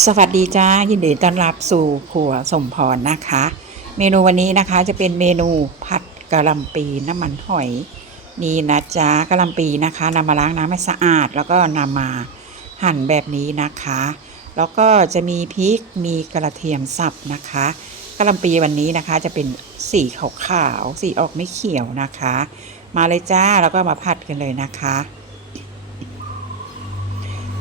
สวัสดีจ้ายินดีต้อนรับสู่ครัวสมพรนะคะ เมนูวันนี้นะคะจะเป็นเมนูผัดกะหล่ำปีน้ำมันหอย นี่นะจ๊ะกะหล่ำปีนะคะนำมาล้างน้ำให้สะอาด แล้วก็นำมาหั่นแบบนี้นะคะ แล้วก็จะมีพริกมีกระเทียมสับนะคะกะหล่ำปีวันนี้นะคะจะเป็นสีขาวๆสีออกไม่เขียวนะคะ มาเลยจ้าแล้วก็มาผัดกันเลยนะคะ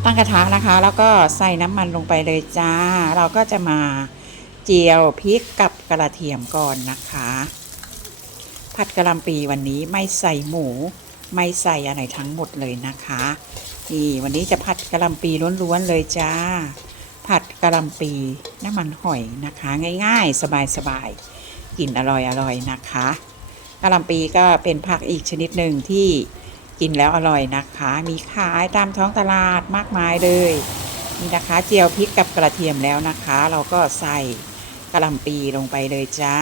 ตั้งกระทะนะคะ แล้วก็ใส่น้ำมันลงไปเลยจ้า เราก็จะมาเจียวพริกกับกระเทียมก่อนนะคะ ผัดกะหล่ำปีวันนี้ไม่ใส่หมู ไม่ใส่อะไรทั้งหมดเลยนะคะนี่วันนี้จะผัดกะหล่ำปีล้วนๆเลยจ้า ผัดกะหล่ำปีน้ำมันหอยนะคะ ง่ายๆ สบายๆกินอร่อยๆนะคะกะหล่ำปีก็เป็นผักอีกชนิดหนึ่งที่ กินแล้วอร่อยนะคะ มีขายตามท้องตลาดมากมายเลย นี่นะคะเจียวพริกกับกระเทียมแล้วนะคะ เราก็ใส่กระลำปีลงไปเลยจ้า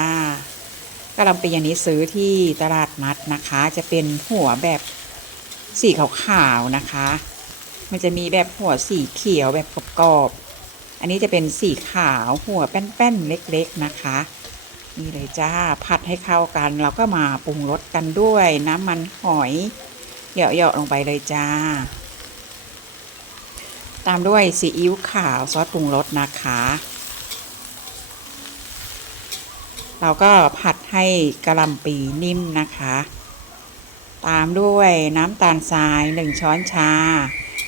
กระลำปีอันนี้ซื้อที่ตลาดนัดนะคะ จะเป็นหัวแบบสีขาวๆนะคะ มันจะมีแบบหัวสีเขียวแบบกรอบๆอันนี้จะเป็นสีขาวหัวแป้นๆเล็กๆนะคะนี่เลยจ้า ผัดให้เข้ากัน เราก็มาปรุงรสกันด้วยน้ำมันหอย เหยาะๆลงไปเลยจ้า ตามด้วยซีอิ๊วขาวซอสปรุงรสนะคะ เราก็ผัดให้กระลำปีนิ่มนะคะ ตามด้วยน้ำตาลทรายหนึ่งช้อนชา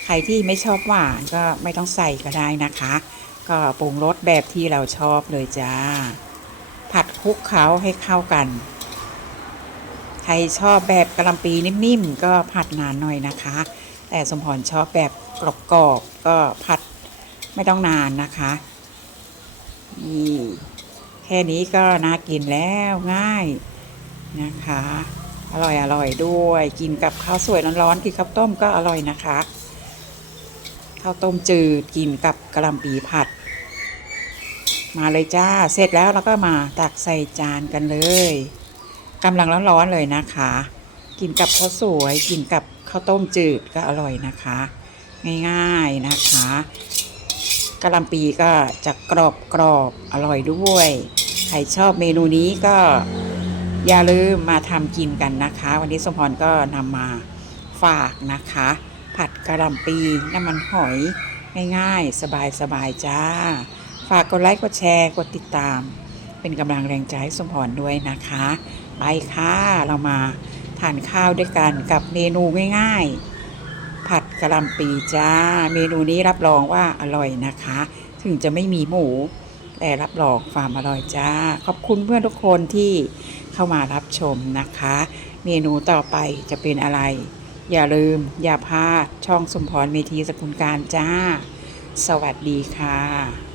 ใครที่ไม่ชอบหวานก็ไม่ต้องใส่ก็ได้นะคะ ก็ปรุงรสแบบที่เราชอบเลยจ้า ผัดคลุกเคล้าให้เข้ากัน ใครชอบแบบกะหล่ำปีนิ่มๆ ก็ผัดนานหน่อยนะคะ แต่สมพรชอบแบบกรอบๆก็ผัดไม่ต้องนานนะคะนี่แค่นี้ก็น่ากินแล้วง่ายนะคะ อร่อยอร่อยด้วย กินกับข้าวสวยร้อนๆกินข้าวต้มก็อร่อยนะคะข้าวต้มจืดกินกับกะหล่ำปีผัด มาเลยจ้า เสร็จแล้วเราก็มาตักใส่จานกันเลย กำลังร้อนๆเลยนะคะ กินกับข้าวสวย กินกับข้าวต้มจืดก็อร่อยนะคะ ง่ายๆนะคะกะหล่ำปีก็จะกรอบกรอบๆอร่อยด้วย ใครชอบเมนูนี้ก็อย่าลืมมาทำกินกันนะคะ วันนี้สมพรก็นำมาฝากนะคะ ผัดกะหล่ำปีน้ำมันหอยง่ายๆ สบายๆจ้า ฝากกดไลค์กดแชร์กดติดตาม เป็นกำลังแรงใจให้สมพรด้วยนะคะ ไปค่ะเรามาทานข้าวด้วยกันกับเมนูง่ายๆ ผัดกะหล่ำปีจ้า เมนูนี้รับรองว่าอร่อยนะคะ ถึงจะไม่มีหมู แต่รับรองความอร่อยจ้า ขอบคุณเพื่อนทุกคนที่เข้ามารับชมนะคะ เมนูต่อไปจะเป็นอะไร อย่าลืมอย่าพลาดช่องสมพรเมธีสกุลการจ้า สวัสดีค่ะ